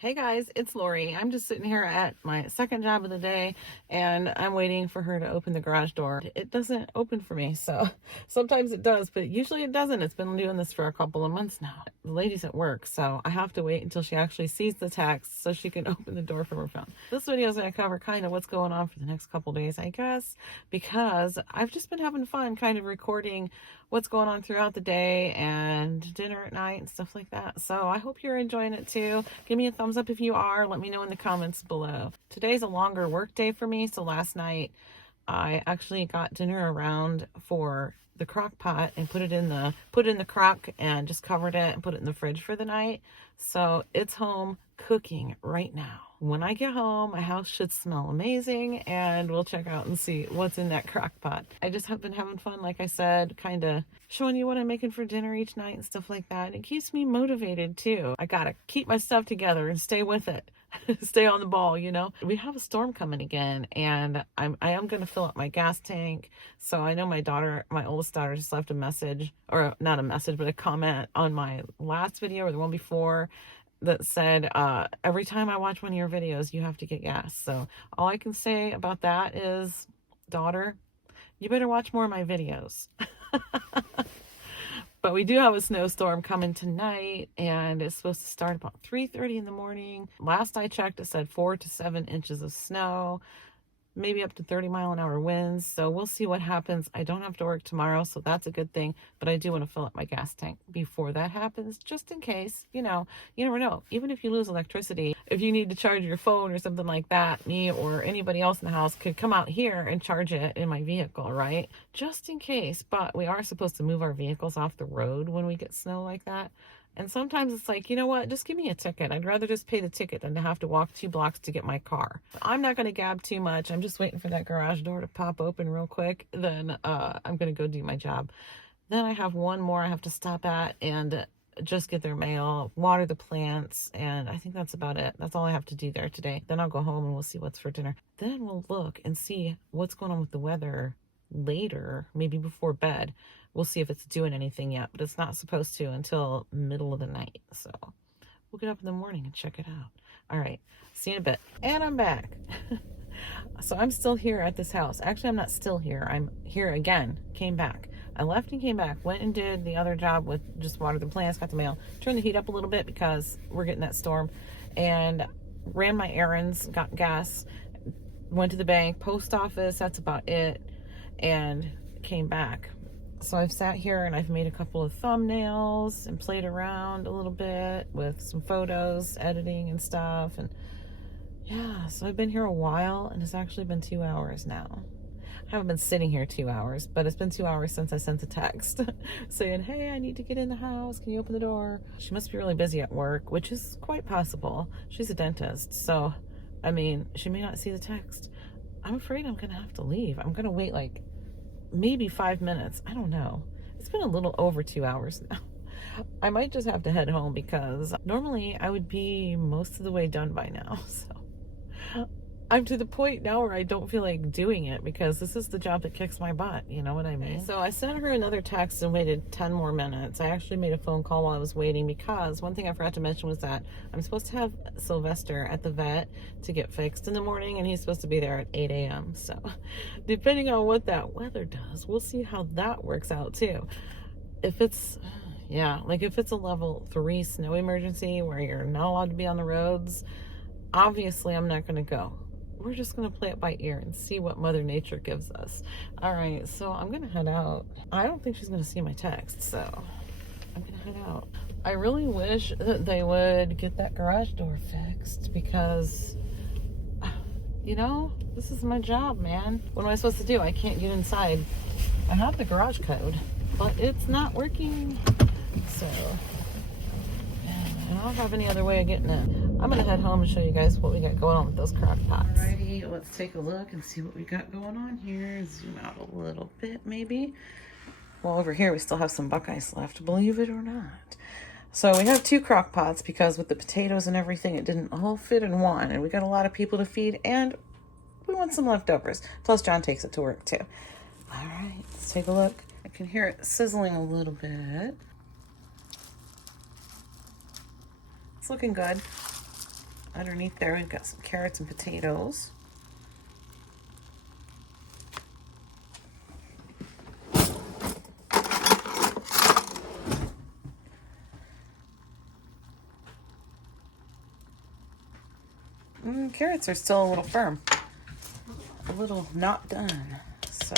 Hey guys, it's Lori. I'm just sitting here at my second job of the day and I'm waiting for her to open the garage door. It doesn't open for me, so sometimes it does, but usually it doesn't. It's been doing this for a couple of months now. The lady's at work, so I have to wait until she actually sees the text so she can open the door from her phone. This video is going to cover kind of what's going on for the next couple days, I guess, because I've just been having fun kind of recording what's going on throughout the day and dinner at night and stuff like that. So I hope you're enjoying it too. Give me a thumbs up if you are. Let me know in the comments below. Today's a longer work day for me, so last night I actually got dinner around for the crock pot and put it in the crock and just covered it and put it in the fridge for the night. So it's home cooking right now. When I get home, my house should smell amazing and we'll check out and see what's in that crock pot. I just have been having fun, like I said, kind of showing you what I'm making for dinner each night and stuff like that. And it keeps me motivated too. I gotta keep my stuff together and stay with it. Stay on the ball, you know. We have a storm coming again and I am going to fill up my gas tank. So I know my oldest daughter just left a message, or not a message, but a comment on my last video or the one before that said, every time I watch one of your videos, you have to get gas. So all I can say about that is, daughter, you better watch more of my videos. But we do have a snowstorm coming tonight, and it's supposed to start about 3:30 in the morning. Last I checked, it said 4 to 7 inches of snow, maybe up to 30-mile-an-hour winds. So we'll see what happens. I don't have to work tomorrow, so that's a good thing. But I do want to fill up my gas tank before that happens, just in case. You know, you never know. Even if you lose electricity, if you need to charge your phone or something like that, me or anybody else in the house could come out here and charge it in my vehicle, right? Just in case. But we are supposed to move our vehicles off the road when we get snow like that. And sometimes it's like, you know what, just give me a ticket. I'd rather just pay the ticket than to have to walk 2 blocks to get my car. I'm not going to gab too much. I'm just waiting for that garage door to pop open real quick. Then I'm going to go do my job. Then I have one more I have to stop at and just get their mail, water the plants, and I think that's about it. That's all I have to do there today. Then I'll go home and we'll see what's for dinner. Then we'll look and see what's going on with the weather later, maybe before bed. We'll see if it's doing anything yet, but it's not supposed to until middle of the night. So we'll get up in the morning and check it out. All right, see you in a bit. And I'm back. So I'm still here at this house. Actually, I'm not still here. I'm here again. Came back. I left and came back. Went and did the other job with just water the plants, got the mail. Turned the heat up a little bit because we're getting that storm. And ran my errands, got gas, went to the bank, post office. That's about it. And came back. So I've sat here and I've made a couple of thumbnails and played around a little bit with some photos, editing and stuff. And yeah, so I've been here a while and it's actually been 2 hours now. I haven't been sitting here 2 hours, but it's been 2 hours since I sent a text saying, hey, I need to get in the house. Can you open the door? She must be really busy at work, which is quite possible. She's a dentist. So, I mean, she may not see the text. I'm afraid I'm going to have to leave. I'm going to wait like maybe 5 minutes. I don't know. It's been a little over 2 hours now. I might just have to head home because normally I would be most of the way done by now. So I'm to the point now where I don't feel like doing it because this is the job that kicks my butt. You know what I mean? So I sent her another text and waited 10 more minutes. I actually made a phone call while I was waiting because one thing I forgot to mention was that I'm supposed to have Sylvester at the vet to get fixed in the morning and he's supposed to be there at 8 a.m. So depending on what that weather does, we'll see how that works out too. If it's, yeah, like if it's a level 3 snow emergency where you're not allowed to be on the roads, obviously I'm not going to go. We're just going to play it by ear and see what Mother Nature gives us. All right, so I'm going to head out. I don't think she's going to see my text, so I'm going to head out. I really wish that they would get that garage door fixed because, you know, this is my job, man. What am I supposed to do? I can't get inside. I have the garage code, but it's not working. So, I don't have any other way of getting it. I'm gonna head home and show you guys what we got going on with those crock pots. Alrighty, let's take a look and see what we got going on here. Zoom out a little bit, maybe. Well, over here we still have some Buckeyes left, believe it or not. So we have 2 crock pots because with the potatoes and everything, it didn't all fit in one. And we got a lot of people to feed and we want some leftovers. Plus John takes it to work too. All right, let's take a look. I can hear it sizzling a little bit. It's looking good. Underneath there, we've got some carrots and potatoes. Carrots are still a little firm, a little not done. So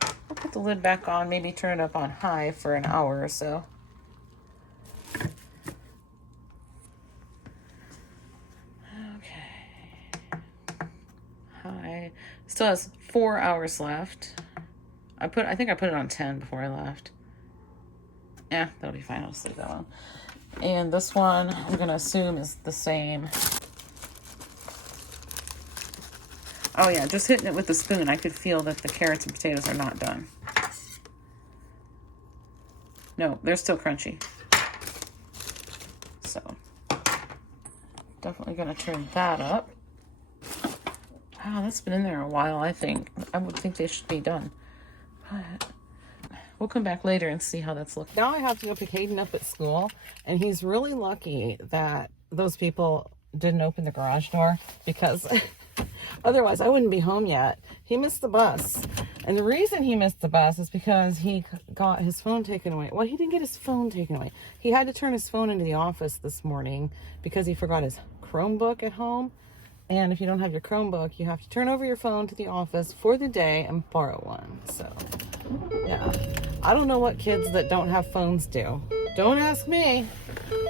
I'll put the lid back on, maybe turn it up on high for an hour or so. Okay. High. Still has 4 hours left. I think I put it on 10 before I left. Yeah, that'll be fine. I'll just leave that one. And this one, I'm going to assume is the same. Oh yeah, just hitting it with the spoon, I could feel that the carrots and potatoes are not done. No, they're still crunchy. So, definitely going to turn that up. Wow, that's been in there a while, I think. I would think they should be done. But we'll come back later and see how that's looking. Now I have to go pick Hayden up at school, and he's really lucky that those people didn't open the garage door, because otherwise I wouldn't be home yet. He missed the bus. And the reason he missed the bus is because he got his phone taken away. Well, he didn't get his phone taken away. He had to turn his phone into the office this morning because he forgot his Chromebook at home. And if you don't have your Chromebook, you have to turn over your phone to the office for the day and borrow one. So, yeah. I don't know what kids that don't have phones do. Don't ask me.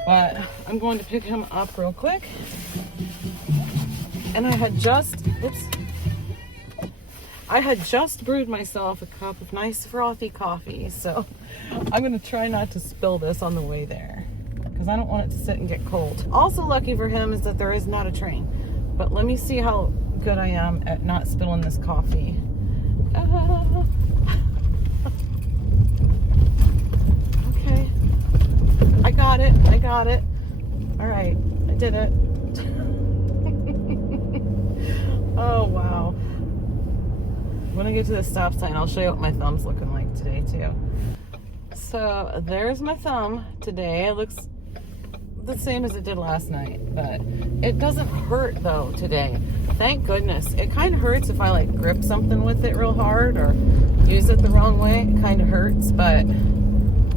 But I'm going to pick him up real quick. And I had just brewed myself a cup of nice frothy coffee. So I'm going to try not to spill this on the way there, because I don't want it to sit and get cold. Also lucky for him is that there is not a train. But let me see how good I am at not spilling this coffee. Okay. I got it. All right, I did it. Oh, wow. When I get to the stop sign, I'll show you what my thumb's looking like today, too. So, there's my thumb today. It looks the same as it did last night, but it doesn't hurt though today. Thank goodness. It kind of hurts if I like grip something with it real hard or use it the wrong way. It kind of hurts, but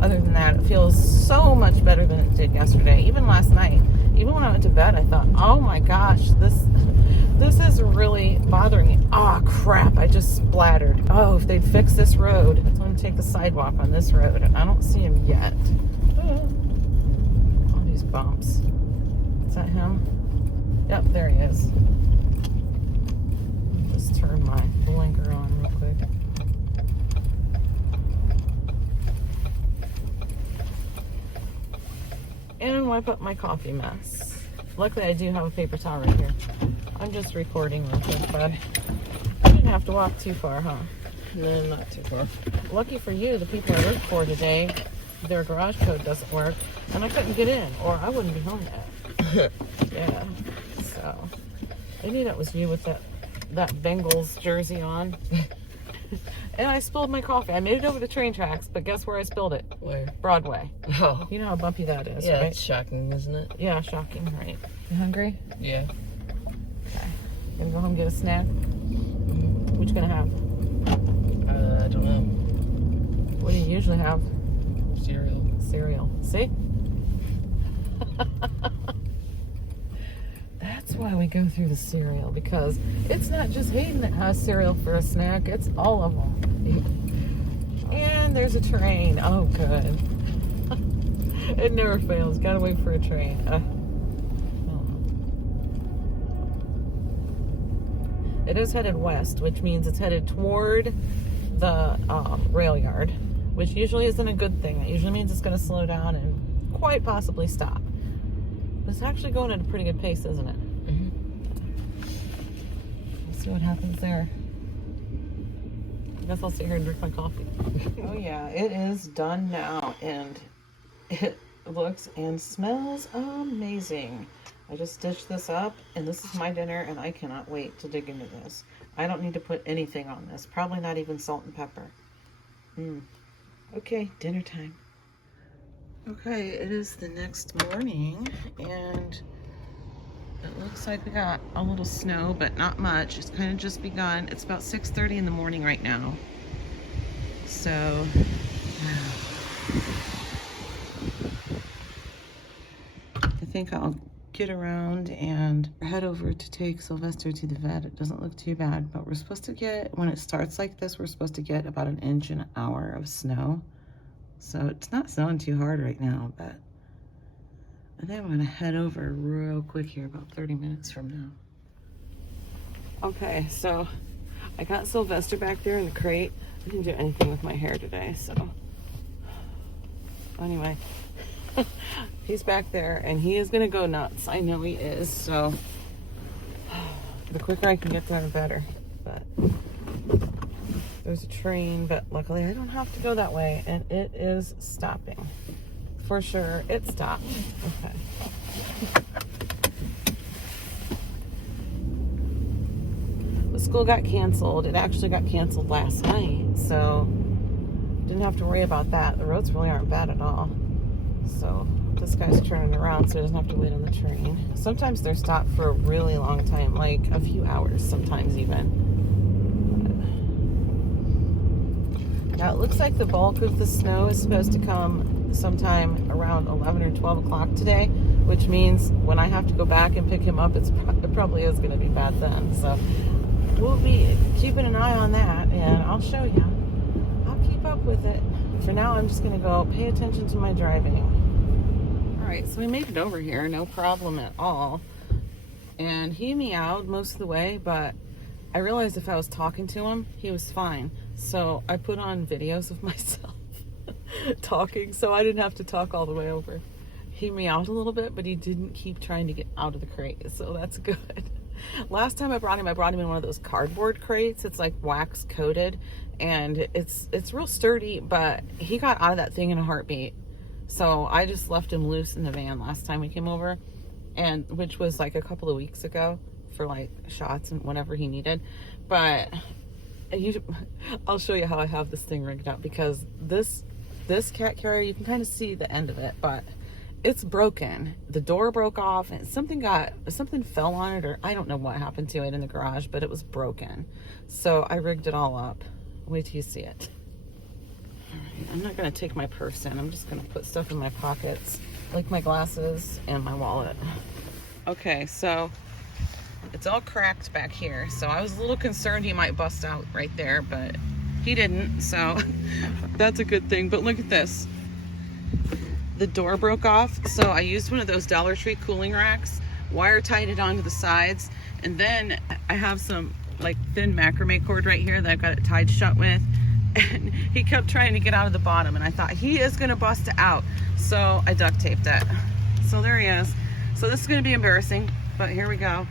other than that, it feels so much better than it did yesterday. Even last night, even when I went to bed, I thought, oh my gosh, this is really bothering me. Oh crap, I just splattered. Oh, if they'd fix this road. I'm going to take the sidewalk on this road, and I don't see him yet. Bumps. Is that him? Yep, there he is. Just turn my blinker on real quick. And wipe up my coffee mess. Luckily I do have a paper towel right here. I'm just recording real quick, but I didn't have to walk too far, huh? No, not too far. Lucky for you, the people I work for today, their garage code doesn't work, and I couldn't get in, or I wouldn't be home yet. Yeah, so I knew that was you with that Bengals jersey on. And I spilled my coffee. I made it over the train tracks, but guess where I spilled it? Where? Broadway. Oh. You know how bumpy that is, yeah, right? it's shocking, isn't it? Yeah, shocking, right? You hungry? Yeah. Okay. Gonna go home and get a snack? What you gonna have? I don't know. What do you usually have? Cereal. See? That's why we go through the cereal, because it's not just Hayden that has cereal for a snack, it's all of them. And there's a train. Oh, good. It never fails. Gotta wait for a train. It is headed west, which means it's headed toward the rail yard, which usually isn't a good thing. That usually means it's going to slow down and quite possibly stop. But it's actually going at a pretty good pace, isn't it? Mm-hmm. We'll see what happens there. I guess I'll sit here and drink my coffee. Oh yeah, it is done now, and it looks and smells amazing. I just stitched this up, and this is my dinner, and I cannot wait to dig into this. I don't need to put anything on this, probably not even salt and pepper. Okay, dinner time. Okay, it is the next morning, and it Looks like we got a little snow, but not much. It's kind of just begun. It's about 6:30 in the morning right now. So, I think I'll get around and head over to take Sylvester to the vet. It doesn't look too bad, but we're supposed to get, when it starts like this, we're supposed to get about 1 inch an hour of snow. So it's not snowing too hard right now, but I think I'm gonna head over real quick here, about 30 minutes from now. Okay, so I got Sylvester back there in the crate. I didn't do anything with my hair today, so anyway, he's back there and he is gonna go nuts. I know he is, so the quicker I can get there, the better. But there's a train, but luckily I don't have to go that way, and it is stopping. For sure, it stopped. Okay. The school got canceled. It actually got canceled last night, so didn't have to worry about that. The roads really aren't bad at all. So this guy's turning around so he doesn't have to wait on the train. Sometimes they're stopped for a really long time, like a few hours, sometimes even. Now it looks like the bulk of the snow is supposed to come sometime around 11 or 12 o'clock today, which means when I have to go back and pick him up, it probably is going to be bad then. So we'll be keeping an eye on that, and I'll show you. I'll keep up with it. For now, I'm just going to go pay attention to my driving. All right, so we made it over here, no problem at all. And he meowed most of the way, but I realized if I was talking to him, he was fine. So I put on videos of myself talking, so I didn't have to talk all the way over. He meowed a little bit, but he didn't keep trying to get out of the crate, so that's good. Last time I brought him in one of those cardboard crates. It's like wax coated, and it's real sturdy, but he got out of that thing in a heartbeat. So I just left him loose in the van last time we came over, and which was like a couple of weeks ago for like shots and whatever he needed. But I'll show you how I have this thing rigged up, because this cat carrier, you can kind of see the end of it, but it's broken. The door broke off and something fell on it, or I don't know what happened to it in the garage, but it was broken. So I rigged it all up. Wait till you see it. All right, I'm not gonna take my purse in. I'm just gonna put stuff in my pockets, like my glasses and my wallet. Okay, so it's all cracked back here. So I was a little concerned he might bust out right there, but he didn't, so that's a good thing. But look at this. The door broke off, so I used one of those Dollar Tree cooling racks, wire tied it onto the sides, and then I have some like thin macrame cord right here that I've got it tied shut with, and he kept trying to get out of the bottom, and I thought he is gonna bust out, so I duct taped it. So there he is. So this is gonna be embarrassing, but here we go.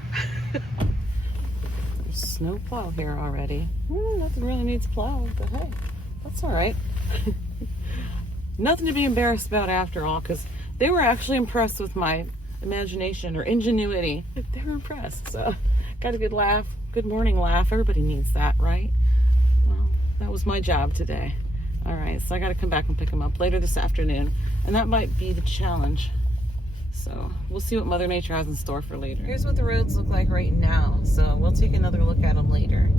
There's snow plow here already. Nothing really needs plow, but hey, that's all right. Nothing to be embarrassed about after all, because they were actually impressed with my imagination or ingenuity. They were impressed, so got a good laugh. Good morning laugh. Everybody needs that, right? Well, that was my job today. All right, so I got to come back and pick them up later this afternoon, and that might be the challenge. So we'll see what Mother Nature has in store for later. Here's what the roads look like right now, so we'll take another look at them later.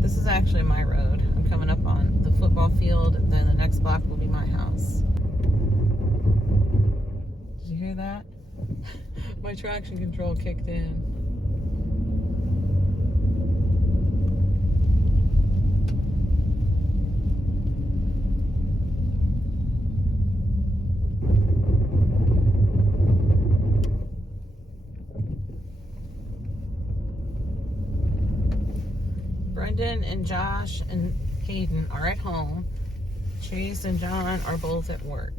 This is actually my road. I'm coming up on the football field, and then the next block will be my house. Did you hear that? My traction control kicked in. Brendan and Josh and Hayden are at home. Chase and John are both at work.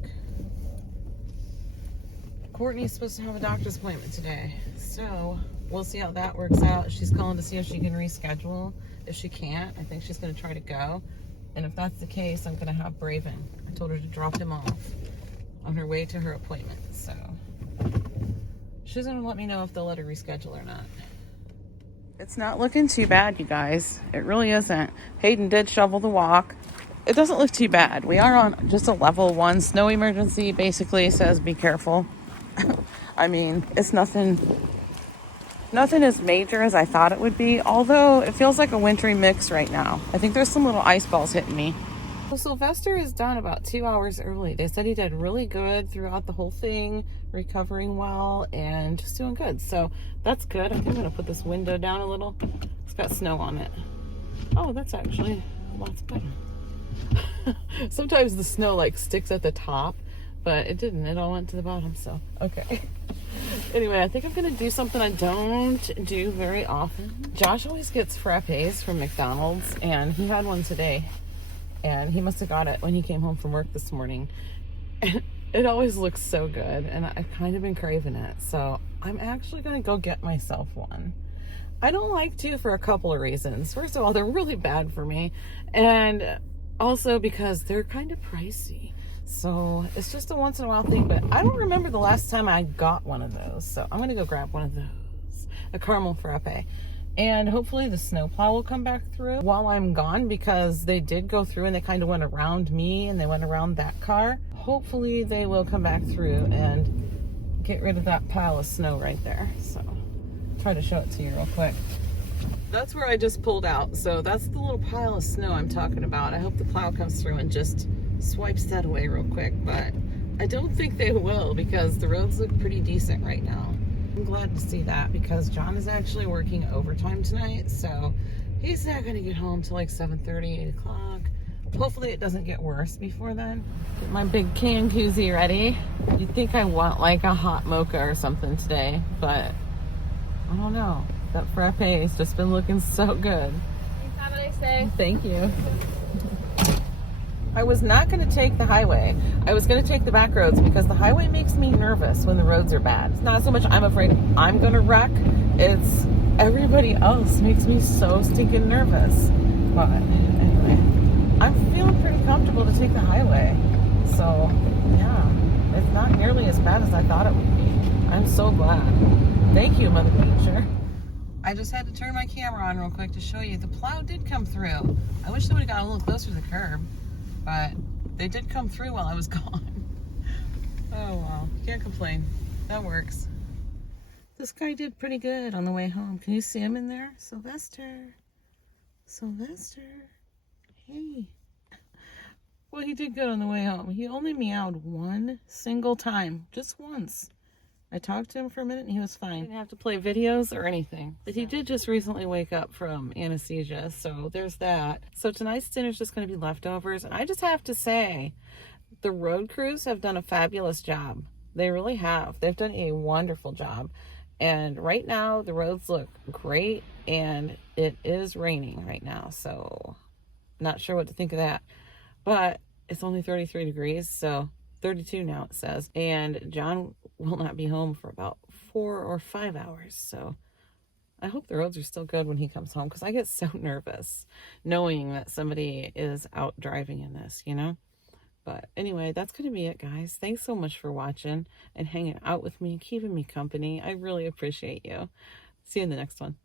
Courtney's supposed to have a doctor's appointment today, so we'll see how that works out. She's calling to see if she can reschedule. If she can't, I think she's going to try to go. And if that's the case, I'm going to have Braven. I told her to drop him off on her way to her appointment, so she's going to let me know if they'll let her reschedule or not. It's not looking too bad, you guys. It really isn't. Hayden did shovel the walk. It doesn't look too bad. We are on just a level 1 snow emergency. Basically says be careful. I mean, it's nothing Nothing as major as I thought it would be, although it feels like a wintry mix right now. I think there's some little ice balls hitting me. So Sylvester is done about 2 hours early. They said he did really good throughout the whole thing, recovering well and just doing good. So that's good. I think I'm gonna put this window down a little. It's got snow on it. Oh, that's actually lots better. Sometimes the snow like sticks at the top, but it didn't. It all went to the bottom, so okay. Anyway, I think I'm gonna do something I don't do very often. Josh always gets frappes from McDonald's, and he had one today. And he must have got it when he came home from work this morning. And it always looks so good, and I've kind of been craving it. So I'm actually gonna go get myself one. I don't like to for a couple of reasons. First of all, they're really bad for me. And also because they're kind of pricey. So it's just a once in a while thing, but I don't remember the last time I got one of those. So I'm gonna go grab one of those, a caramel frappe. And hopefully the snowplow will come back through while I'm gone, because they did go through and they kind of went around me and they went around that car. Hopefully they will come back through and get rid of that pile of snow right there. So try to show it to you real quick. That's where I just pulled out. So that's the little pile of snow I'm talking about. I hope the plow comes through and just swipes that away real quick, but I don't think they will, because the roads look pretty decent right now. I'm glad to see that, because John is actually working overtime tonight, so he's not going to get home till like 7:30, 8 o'clock. Hopefully it doesn't get worse before then. Get my big can koozie ready. You'd think I want like a hot mocha or something today, but I don't know. That frappe has just been looking so good. Have a nice day. Thank you. I was not going to take the highway. I was going to take the back roads, because the highway makes me nervous when the roads are bad. It's not so much I'm afraid I'm going to wreck. It's everybody else makes me so stinking nervous. But anyway, I'm feeling pretty comfortable to take the highway. So yeah, it's not nearly as bad as I thought it would be. I'm so glad. Thank you, Mother Nature. I just had to turn my camera on real quick to show you. The plow did come through. I wish they would have got a little closer to the curb, but they did come through while I was gone. Oh well, can't complain. That works. This guy did pretty good on the way home. Can you see him in there? Sylvester. Sylvester. Hey. Well, he did good on the way home. He only meowed one single time. Just once. I talked to him for a minute and he was fine. Didn't have to play videos or anything. But he did just recently wake up from anesthesia, so there's that. So tonight's dinner is just going to be leftovers. And I just have to say, the road crews have done a fabulous job. They really have. They've done a wonderful job. And right now, the roads look great, and it is raining right now. So not sure what to think of that. But it's only 33 degrees, so 32 now it says. And John will not be home for about 4 or 5 hours. So I hope the roads are still good when he comes home, because I get so nervous knowing that somebody is out driving in this, you know? But anyway, that's going to be it, guys. Thanks so much for watching and hanging out with me, keeping me company. I really appreciate you. See you in the next one.